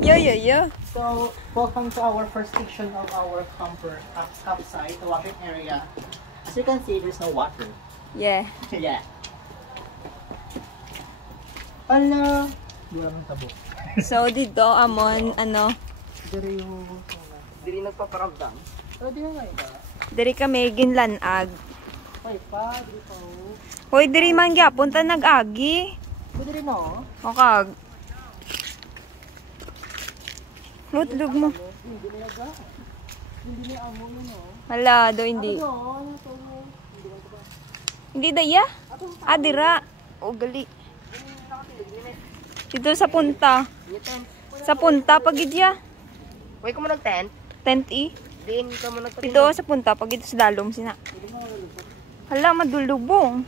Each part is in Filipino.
Yo, yo, yo. So, welcome to our first section of our campsite, the washing area. As you can see, there's no water. Yeah. Yeah. Ala! Wala ng tabo. So, dito, amon, ano, Diri yung... Diri nagpaparamdam. Pero di na nga iba. diri kami ginlanag. Ay pa, diri pa o. Hoy, diri man gyapon ta nag-agi. Diri na o. Okag. Mutlog mo. Hindi na yaga. Hindi na amo yun o. Hala, do hindi. Ano? Hindi daya? Dira. O, gali. Dito sa punta. Sa punta, pagidya. Uy, ka mo nag-tent? Tent i. Din ka mo nag-tent. Dito sa punta, pag ito sa dalom, sina. Hala, madulubong.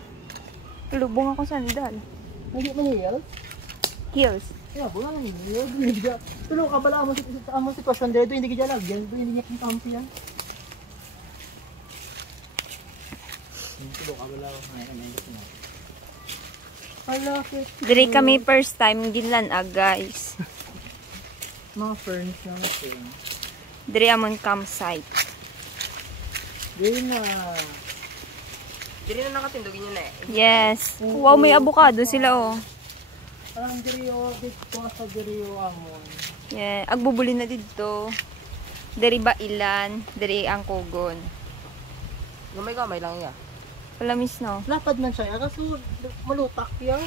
Lubong ako sa sandal. Hindi mo heels? Heels. Kaya, buwan lang heels. Tulong ka bala among sitwasyon dito, hindi ka lagyan. Hindi niya kong kampi yan. Tulong ka bala hala, Diri kami first time ginlanag, guys. mga ferns na natin. Diri amon campsite. Diri na. Diri na nakatindogin yun eh. Yes. Wow, may avocado sila, oh. Parang diri o, dito sa diri o amon. Yeah, agbubuli na dito. Diri ba ilan? Diri ang kugon. Gamay-gamay lang yan. Palamis, no? Lapad man siya, kaso malutak yan.